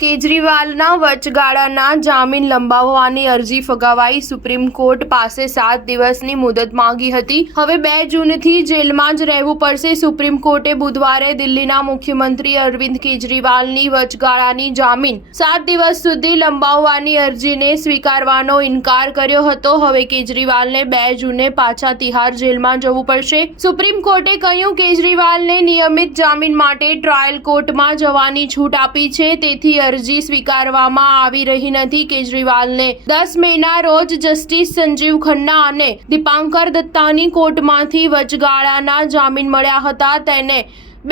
કેજરીવાલના વચગાળાના જામીન લંબાવવાની અરજી ફગાવાઈ સુપ્રીમ કોર્ટ પાસે 7 દિવસની મુદત માંગી હતી। હવે 2 જૂનથી જેલમાં જ રહેવું પડશે। સુપ્રીમ કોર્ટે બુધવારે દિલ્હીના મુખ્યમંત્રી અરવિંદ કેજરીવાલની વચગાળાની જામીન 7 દિવસ સુધી લંબાવવાની અરજીને સ્વીકારવાનો ઇનકાર કર્યો હતો। હવે કેજરીવાલને 2 જૂને પાછા તિહાર જેલમાં જવું પડશે। સુપ્રીમ કોર્ટે કહ્યું, કેજરીવાલને નિયમિત જામીન માટે ટ્રાયલ કોર્ટમાં જવાની છૂટ આપી છે, તેથી અરજી સ્વીકારવામાં આવી રહી નથી। કેજરીવાલને 10 મેના રોજ જસ્ટિસ સંજીવ ખન્ના અને દીપાંકર દત્તાની કોર્ટમાંથી વચગાળાના જામીન મળ્યા હતા। તેને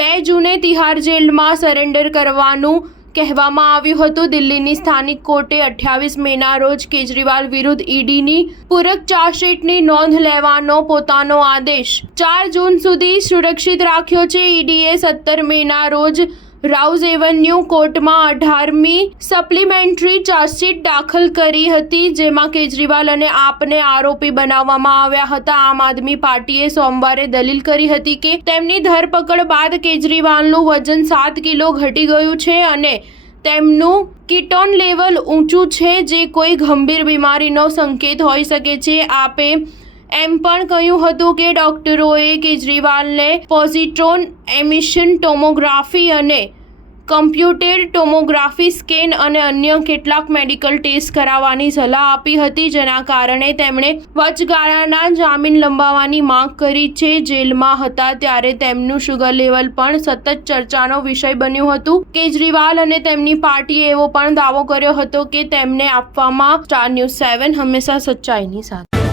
2 જૂને તિહાર જેલમાં સરેન્ડર કરવાનું કહેવામાં આવ્યું હતું। દિલ્હીની સ્થાનિક કોર્ટે 28 મેના રોજ કેજરીવાલ વિરુદ્ધ ઈડીની પૂરક ચાર્જશીટની નોંધ લેવાનો પોતાનો આદેશ 4 જૂન સુધી સુરક્ષિત રાખ્યો છે। ઈડીએ 17 મેના રોજ રાઉઝ એવન્યુ કોર્ટમાં 18મી સપ્લિમેન્ટરી ચાર્જશીટ દાખલ કરી હતી, જેમાં કેજરીવાલ અને આપને આરોપી બનાવવામાં આવ્યા હતા। આમ આદમી પાર્ટીએ સોમવારે દલીલ કરી હતી કે તેમની ધરપકડ બાદ કેજરીવાલનું વજન 7 કિલો ઘટી ગયું છે અને તેમનું કીટોન લેવલ ઊંચું છે, જે કોઈ ગંભીર બીમારીનો સંકેત હોઈ શકે છે। આપે એમ પણ કહ્યું હતું કે ડોક્ટરોએ કેજરીવાલને પોઝિટ્રોન એમિશન ટોમોગ્રાફી અને કમ્પ્યુટેડ ટોમોગ્રાફી સ્કેન અને અન્ય કેટલાક મેડિકલ ટેસ્ટ કરાવવાની સલાહ આપી હતી, જેના કારણે તેમણે વચગાળાના જામીન લંબાવવાની માંગ કરી છે। જેલમાં હતા ત્યારે તેમનું શુગર લેવલ પણ સતત ચર્ચાનો વિષય બન્યું હતું। કેજરીવાલ અને તેમની પાર્ટીએ એવો પણ દાવો કર્યો હતો કે તેમને આપવામાં સ્ટાર ન્યૂઝ 7 હંમેશા સચ્ચાઈની સાથે।